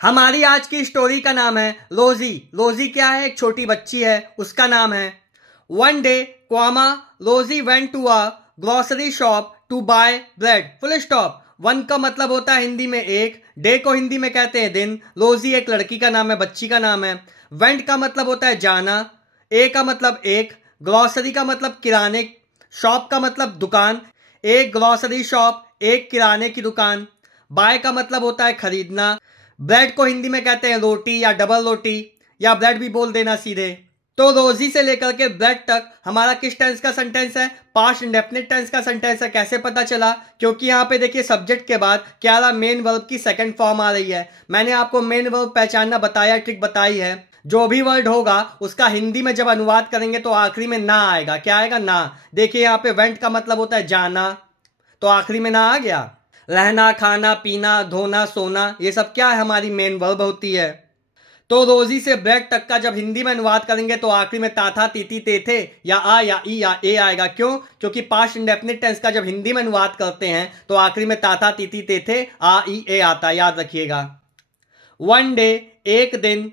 हमारी आज की स्टोरी का नाम है लोजी। लोजी क्या है? एक छोटी बच्ची है, उसका नाम है। वन डे क्वामा लोजी went to a grocery shop to buy bread. Full stop. One का मतलब होता है हिंदी में एक, डे को हिंदी में कहते हैं दिन। लोजी एक लड़की का नाम है, बच्ची का नाम है। वेंट का मतलब होता है जाना, ए का मतलब एक, ग्रोसरी का मतलब किराने, शॉप का मतलब दुकान। एक ग्रोसरी शॉप, एक किराने की दुकान। बाय का मतलब होता है खरीदना। ब्रेड को हिंदी में कहते हैं रोटी या डबल रोटी, या ब्रेड भी बोल देना सीधे। तो रोजी से लेकर के ब्रेड तक हमारा किस टेंस का सेंटेंस है? पास्ट इंडेफिनिट टेंस का सेंटेंस है। कैसे पता चला? क्योंकि यहाँ पे देखिए सब्जेक्ट के बाद क्या रहा? मेन वर्ब की सेकंड फॉर्म आ रही है। मैंने आपको मेन वर्ब पहचानना बताया, ट्रिक बताई है। जो भी वर्ड होगा उसका हिंदी में जब अनुवाद करेंगे तो आखिरी में ना आएगा। क्या आएगा? ना। देखिए यहाँ पे वेंट का मतलब होता है जाना, तो आखिरी में ना आ गया। रहना, खाना, पीना, धोना, सोना, ये सब क्या है? हमारी मेन वर्ब होती है। तो रोजी से ब्रेड तक का जब हिंदी में अनुवाद करेंगे तो आखिरी में ता था, ती ते थे या आ या ई या ए आएगा। क्यों? क्योंकि पास्ट इंडेफिनिट टेंस का जब हिंदी में अनुवाद करते हैं तो आखिरी में ता था, ती ते थे, आ ई ए आता है। याद रखिएगा। वन डे, एक दिन,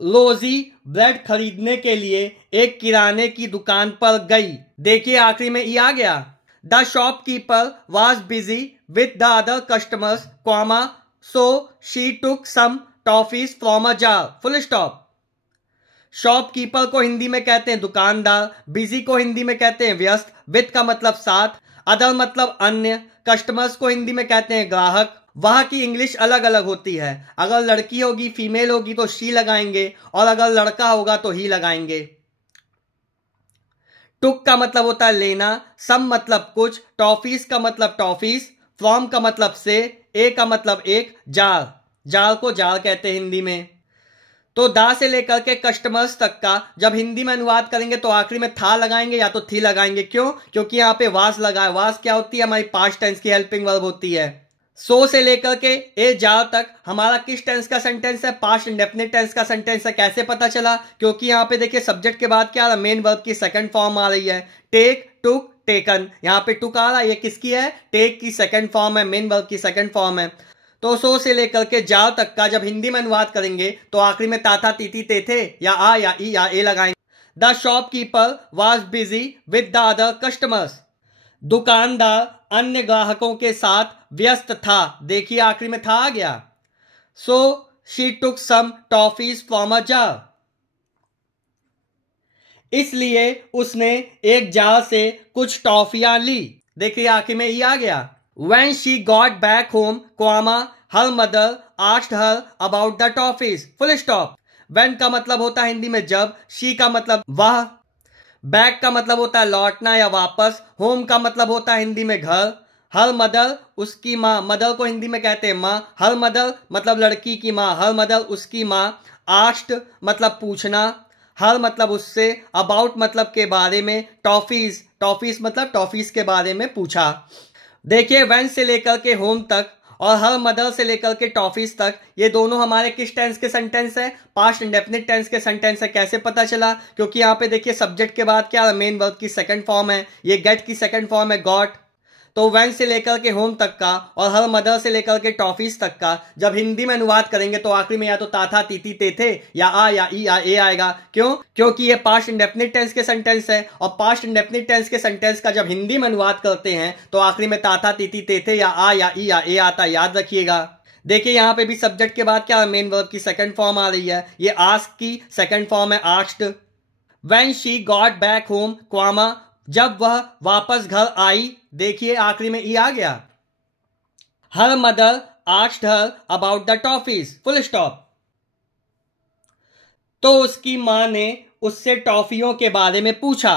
लोजी ब्रेड खरीदने के लिए एक किराने की दुकान पर गई। देखिए आखिरी में ई आ गया। The shopkeeper was busy with the other customers, comma, so she took some toffees from a jar. Full stop. Shopkeeper को हिंदी में कहते हैं दुकानदार, बिजी को हिंदी में कहते हैं व्यस्त, विथ का मतलब साथ, अदर मतलब अन्य, कस्टमर्स को हिंदी में कहते हैं ग्राहक। वहां की इंग्लिश अलग अलग होती है। अगर लड़की होगी, फीमेल होगी तो शी लगाएंगे, और अगर लड़का होगा तो ही लगाएंगे। टुक का मतलब होता है लेना, सम मतलब कुछ, टॉफीज का मतलब टॉफीज, फ्रॉम का मतलब से, ए का मतलब एक, जार, जार को जार कहते हैं हिंदी में। तो दा से लेकर के कस्टमर्स तक का जब हिंदी में अनुवाद करेंगे तो आखिरी में था लगाएंगे या तो थी लगाएंगे। क्यों? क्योंकि यहाँ पे वास लगा है। वास क्या होती है? हमारी पास्ट टेंस की हेल्पिंग वर्ब होती है। सो से लेकर के ए जार तक हमारा किस टेंस का सेंटेंस है? पास्ट इंडेफिनिट टेंस का सेंटेंस है। कैसे पता चला? क्योंकि यहाँ पे देखिए सब्जेक्ट के बाद क्या आ रहा? मेन वर्ब की सेकंड फॉर्म आ रही है। टेक, टुक, टेकन। यहाँ पे टुक आ रहा है, ये किसकी है? टेक की सेकंड फॉर्म है, मेन वर्ब की सेकंड फॉर्म है। तो सो से लेकर के जार तक का जब हिंदी में अनुवाद करेंगे तो आखिरी में ता था, ती थे या आ या ई या ए लगाएंगे। The shopkeeper was busy with the other customers. दुकानदार अन्य ग्राहकों के साथ व्यस्त था। देखिए आखिरी में था आ गया। So she took some toffees from a jar. इसलिए उसने एक जार से कुछ टॉफियां ली। देखिए आखिर में ई आ गया। When she got back home, comma, her mother asked her about the toffees. Full stop. When का मतलब होता है हिंदी में जब, she का मतलब वह, बैक का मतलब होता है लौटना या वापस, होम का मतलब होता है हिंदी में घर, हर मदर उसकी माँ, मदर को हिंदी में कहते हैं माँ, हर मदर मतलब लड़की की माँ, हर मदर उसकी माँ, आस्ट मतलब पूछना, हर मतलब उससे, अबाउट मतलब के बारे में, टॉफीज, टॉफीज मतलब टॉफीज के बारे में पूछा। देखिए वेन से लेकर के होम तक और हर मदर से लेकर के टॉफीज तक, ये दोनों हमारे किस टेंस के सेंटेंस है? पास्ट इंडेफिनिट टेंस के सेंटेंस है। कैसे पता चला? क्योंकि यहाँ पे देखिए सब्जेक्ट के बाद क्या? मेन वर्ब की सेकंड फॉर्म है, ये गेट की सेकंड फॉर्म है, गॉट। तो वेन से लेकर के होम तक का और हर मदर से लेकर के टॉफीज तक का जब हिंदी में अनुवाद करेंगे तो आखिरी में या तो ता था, ती थे या आ या ई या ए आएगा। क्यों? क्योंकि ये पास्ट इंडेफिनिट टेंस के सेंटेंस है, और पास्ट इंडेफिनिट टेंस के सेंटेंस का जब हिंदी में अनुवाद करते हैं तो आखिरी में ता था, ती थे या आ या ई या ए आता। याद रखिएगा। देखिए यहाँ पे भी सब्जेक्ट के बाद क्या? मेन वर्ब की सेकंड फॉर्म आ रही है। ये आस्क की सेकंड फॉर्म है, asked. When she got back home, comma, जब वह वापस घर आई। देखिए आखिरी में ई आ गया। Her mother asked her about the toffees. Full stop. तो उसकी मां ने उससे टॉफियों के बारे में पूछा।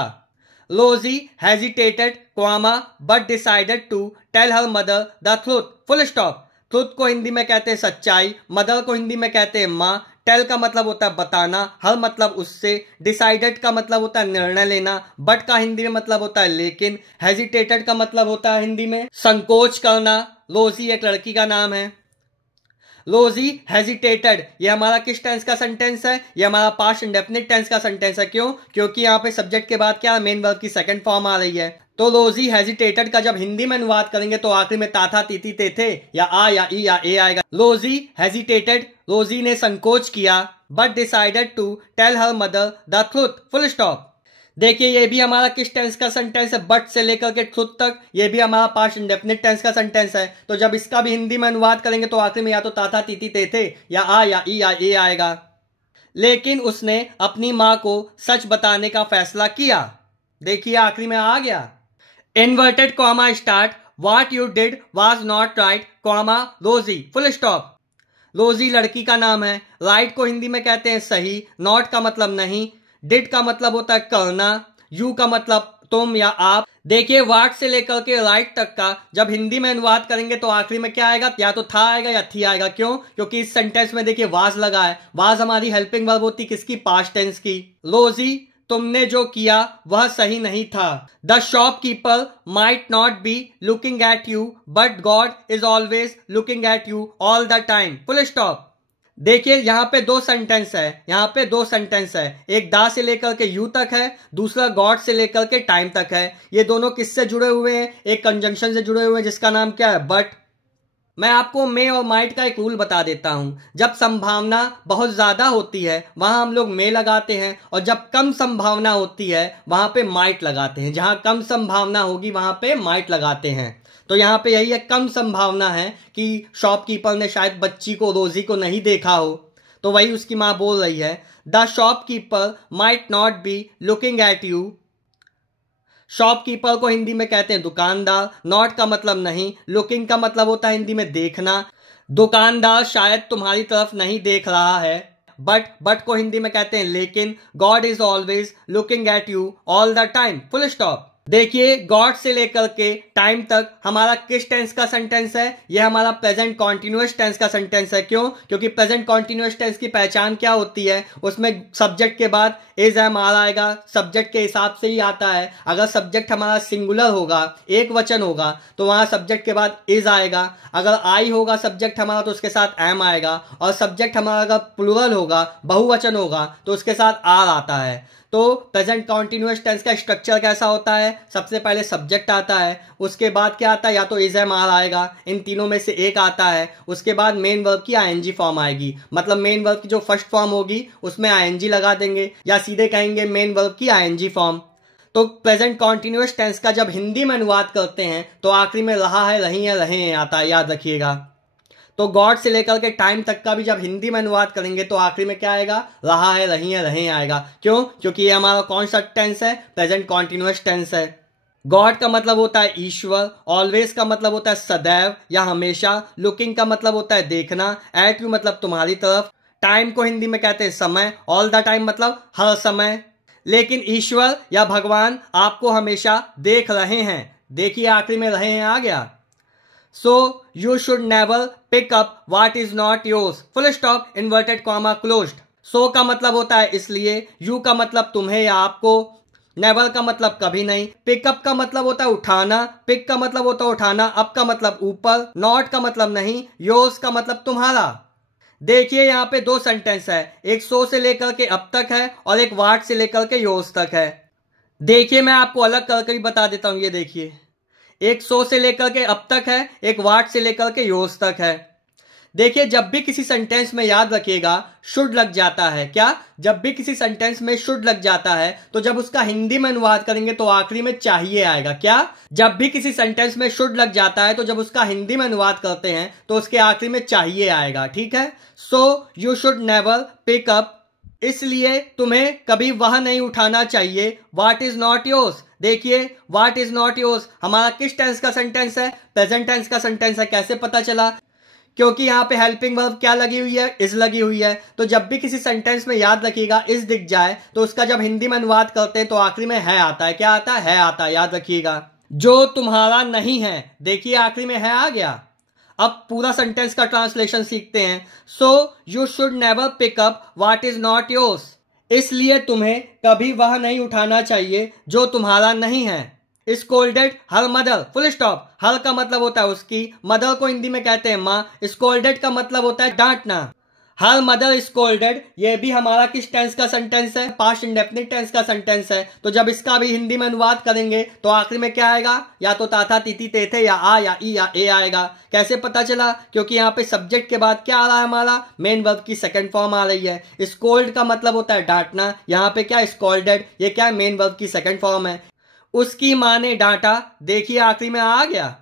लोजी hesitated, comma, but decided to tell her mother the truth. Full stop. Truth को हिंदी में कहते हैं सच्चाई, मदर को हिंदी में कहते हैं माँ, टेल का मतलब होता है बताना, हर मतलब उससे, डिसाइडेड का मतलब होता है निर्णय लेना, बट का हिंदी में मतलब होता है लेकिन, हेजिटेटेड का मतलब होता है हिंदी में संकोच करना। लोजी एक लड़की का नाम है। रोजी हेजिटेटेड, ये हमारा किस टेंस का सेंटेंस है? ये हमारा पास्ट इंडेफिनिट टेंस का सेंटेंस है। क्यों? क्योंकि यहाँ पे सब्जेक्ट के बाद क्या मेन वर्ब की सेकंड फॉर्म आ रही है। तो रोजी हेजिटेटेड का जब हिंदी में अनुवाद करेंगे तो आखिरी में ताथा तीती तेथे या आ या ई या ए आएगा। रोजी हेजिटेटेड, रोजी ने संकोच किया, but decided to tell her mother the truth, full stop. देखिए ये भी हमारा किस टेंस का सेंटेंस है? बट से लेकर के ट्रुथ तक ये भी हमारा पास्ट इंडेफिनिट टेंस का सेंटेंस है। तो जब इसका भी हिंदी में अनुवाद करेंगे तो आखिर में या तो ताथा तीती तेथे या आ या ई या ए आएगा। लेकिन उसने अपनी मां को सच बताने का फैसला किया। देखिए आखिरी में आ गया inverted comma start, what you did was not right comma रोजी, फुल स्टॉप। रोजी लड़की का नाम है। राइट को हिंदी में कहते हैं सही, नॉट का मतलब नहीं, डिड का मतलब होता है करना, यू का मतलब तुम या आप। देखिए वाट से लेकर के राइट तक का जब हिंदी में अनुवाद करेंगे तो आखिरी में क्या आएगा? या तो था आएगा या थी आएगा। क्यों? क्योंकि इस सेंटेंस में देखिए वाज लगा है। वाज हमारी हेल्पिंग वर्ब होती किसकी? पास्ट टेंस की। रोजी तुमने जो किया वह सही नहीं था। The shopkeeper might not be looking at you but God is always looking at you all the time, full stop. देखिए यहाँ पे दो सेंटेंस है, यहाँ पे दो सेंटेंस है। एक दा से लेकर के यू तक है, दूसरा गॉड से लेकर के टाइम तक है। ये दोनों किससे जुड़े हुए हैं? एक कंजंक्शन से जुड़े हुए हैं जिसका नाम क्या है? बट। मैं आपको मे और माइट का एक रूल बता देता हूं। जब संभावना बहुत ज्यादा होती है वहां हम लोग मे लगाते हैं, और जब कम संभावना होती है वहां पे माइट लगाते हैं। जहां कम संभावना होगी वहां पे माइट लगाते हैं। तो यहाँ पे यही है, कम संभावना है कि शॉपकीपर ने शायद बच्ची को, रोजी को नहीं देखा हो, तो वही उसकी मां बोल रही है the shopkeeper might not be looking at you. Shopkeeper को हिंदी में कहते हैं दुकानदार। नॉट का मतलब नहीं, लुकिंग का मतलब होता है हिंदी में देखना। दुकानदार शायद तुम्हारी तरफ नहीं देख रहा है। बट को हिंदी में कहते हैं लेकिन। God is always looking at you all the time, full stop. देखिए गॉड से लेकर के टाइम तक हमारा किस टेंस का सेंटेंस है? यह हमारा प्रेजेंट कॉन्टिन्यूअस टेंस का सेंटेंस है। क्यों? क्योंकि प्रेजेंट कॉन्टिन्यूअस टेंस की पहचान क्या होती है? उसमें सब्जेक्ट के बाद इज एम आर आएगा, सब्जेक्ट के हिसाब से ही आता है। अगर सब्जेक्ट हमारा सिंगुलर होगा, एक वचन होगा, तो वहां सब्जेक्ट के बाद इज आएगा। अगर आई होगा सब्जेक्ट हमारा तो उसके साथ एम आएगा, और सब्जेक्ट हमारा अगर प्लूरल होगा, बहुवचन होगा, तो उसके साथ आर आता है। तो प्रेजेंट कॉन्टिन्यूअस टेंस का स्ट्रक्चर कैसा होता है? सबसे पहले सब्जेक्ट आता है, उसके बाद क्या आता है? या तो इज एम आर आएगा, इन तीनों में से एक आता है। उसके बाद मेन वर्ब की आईएनजी फॉर्म आएगी, मतलब मेन वर्ब की जो फर्स्ट फॉर्म होगी उसमें आईएनजी लगा देंगे, या सीधे कहेंगे मेन वर्ब की आईएनजी फॉर्म। तो प्रेजेंट कॉन्टिन्यूअस टेंस का जब हिंदी में अनुवाद करते हैं तो आखिरी में रहा है, रही है, रहे हैं आता है, याद रखिएगा। तो गॉड से लेकर के टाइम तक का भी जब हिंदी में अनुवाद करेंगे तो आखिरी में क्या आएगा? रहा है, रही है, रहे आएगा। क्यों? क्योंकि ये हमारा कौन सा टेंस है? प्रेजेंट कॉन्टिन्यूअस टेंस है। गॉड का मतलब होता है ईश्वर, ऑलवेज का मतलब होता है सदैव या हमेशा, लुकिंग का मतलब होता है देखना, एट यू मतलब तुम्हारी तरफ, टाइम को हिंदी में कहते हैं समय, ऑल द टाइम मतलब हर समय। लेकिन ईश्वर या भगवान आपको हमेशा देख रहे हैं। देखिए आखिरी में रहे हैं आ गया। So you should never pick up what is not yours, full stop, inverted comma closed। So का मतलब होता है इसलिए, you का मतलब तुम्हें या आपको, never का मतलब कभी नहीं, pick up का मतलब होता है उठाना, pick का मतलब होता है उठाना, up का मतलब ऊपर, not का मतलब नहीं, yours का मतलब तुम्हारा। देखिए यहाँ पे दो सेंटेंस है, एक so से लेकर के अब तक है और एक what से लेकर के yours तक है। देखिए मैं आपको अलग करके भी बता देता हूं। ये देखिए, एक सो से लेकर के अब तक है, एक वाट से लेकर के योज तक है। देखिए जब भी किसी सेंटेंस में याद रखिएगा शुड लग जाता है। क्या? जब भी किसी सेंटेंस में शुड लग जाता है तो जब उसका हिंदी में अनुवाद करेंगे तो आखिरी में चाहिए आएगा। क्या? जब भी किसी सेंटेंस में शुड लग जाता है तो जब उसका हिंदी में अनुवाद करते हैं तो उसके आखिरी में चाहिए आएगा। ठीक है। So you should never pick up, इसलिए तुम्हें कभी वह नहीं उठाना चाहिए, व्हाट इज नॉट योर्स। देखिए व्हाट इज नॉट योर्स हमारा किस टेंस का सेंटेंस है? प्रेजेंट टेंस का सेंटेंस है। कैसे पता चला? क्योंकि यहाँ पे हेल्पिंग वर्ब क्या लगी हुई है? इज लगी हुई है। तो जब भी किसी सेंटेंस में याद रखिएगा इज दिख जाए तो उसका जब हिंदी में अनुवाद करते हैं तो आखिरी में है आता है। क्या आता है आता है, याद रखिएगा। जो तुम्हारा नहीं है, देखिए आखिरी में है आ गया। अब पूरा सेंटेंस का ट्रांसलेशन सीखते हैं। So you should never pick up what is not yours, इसलिए तुम्हें कभी वह नहीं उठाना चाहिए जो तुम्हारा नहीं है। Scolded her mother, full stop. Her का मतलब होता है उसकी, मदर को हिंदी में कहते हैं माँ, स्कोल्डेड का मतलब होता है डांटना। हर मदर स्कोल्डेड, ये भी हमारा किस टेंस का सेंटेंस है? पास्ट इंडेफिनिट टेंस का सेंटेंस है। तो जब इसका भी हिंदी में अनुवाद करेंगे तो आखिरी में क्या आएगा? या तो ताथा तीती तेथे, या आ, या ई, या ए आएगा। कैसे पता चला? क्योंकि यहाँ पे सब्जेक्ट के बाद क्या आ रहा है? हमारा मेन वर्ब की सेकंड फॉर्म आ रही है। स्कोल्ड का मतलब होता है डांटना, यहाँ पे क्या स्कोल्डेड, ये क्या है? मेन वर्ब की सेकंड फॉर्म है। उसकी माँ ने डांटा, देखिए आखिरी में आ गया।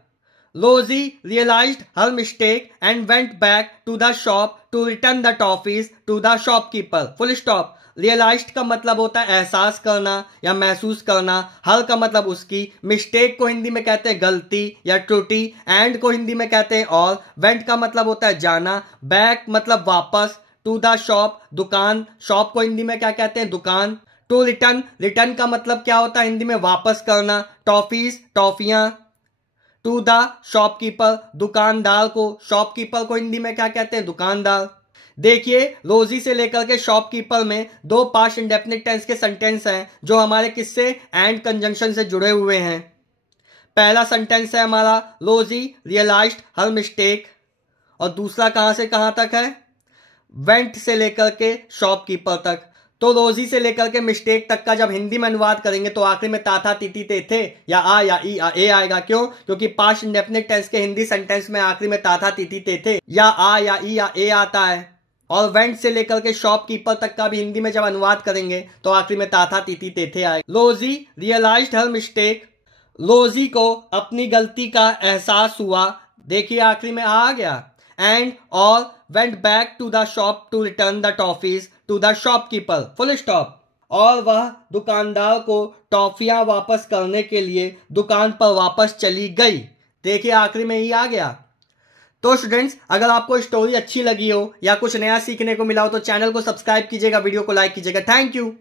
Rosie realized her mistake and went back to the shop to return the toffees to the shopkeeper. Full stop. Realized का मतलब होता है एहसास करना या महसूस करना। हर का मतलब उसकी, मिस्टेक को हिंदी में कहते हैं गलती या त्रुटि, एंड को हिंदी में कहते हैं और, वेंट का मतलब होता है जाना, बैक मतलब वापस, टू द शॉप दुकान, शॉप को हिंदी में क्या कहते हैं? दुकान। टू रिटर्न, रिटर्न का मतलब क्या होता है हिंदी में? वापस करना, टॉफीज टॉफियां। टू द शॉपकीपर, दुकानदार को, शॉपकीपर को हिंदी में क्या कहते हैं? दुकानदार। देखिए रोजी से लेकर के शॉपकीपर में दो पास्ट इंडेफिनिट टेंस के सेंटेंस हैं जो हमारे किससे? एंड कंजंक्शन से जुड़े हुए हैं। पहला सेंटेंस है हमारा रोजी रियलाइज्ड हर मिस्टेक, और दूसरा कहां से कहां तक है? वेंट से लेकर के शॉपकीपर तक। तो रोजी से लेकर के मिस्टेक तक का जब हिंदी में अनुवाद करेंगे तो आखिरी में ताथा तीती ते थे या आ, या ई, या ए आएगा। क्यों? क्योंकि पास्ट इंडेफिनिट टेंस के हिंदी सेंटेंस में आखिरी में ताथा तीती ते थे या आ, या ई, या ए आता है। और वेंट से लेकर के शॉपकीपर तक का भी हिंदी में जब अनुवाद करेंगे तो आखिरी में ताथा तीती ते थे आएगा। रोजी रियलाइज्ड हर मिस्टेक, रोजी को अपनी गलती का एहसास हुआ, देखिए आखिरी में आ गया। एंड और went back to the shop to return the toffees to the shopkeeper. Full stop. और वह दुकानदार को टॉफियां वापस करने के लिए दुकान पर वापस चली गई। देखिए आखिरी में ही आ गया। तो स्टूडेंट्स, अगर आपको स्टोरी अच्छी लगी हो या कुछ नया सीखने को मिला हो तो चैनल को सब्सक्राइब कीजिएगा, वीडियो को लाइक कीजिएगा। Thank you.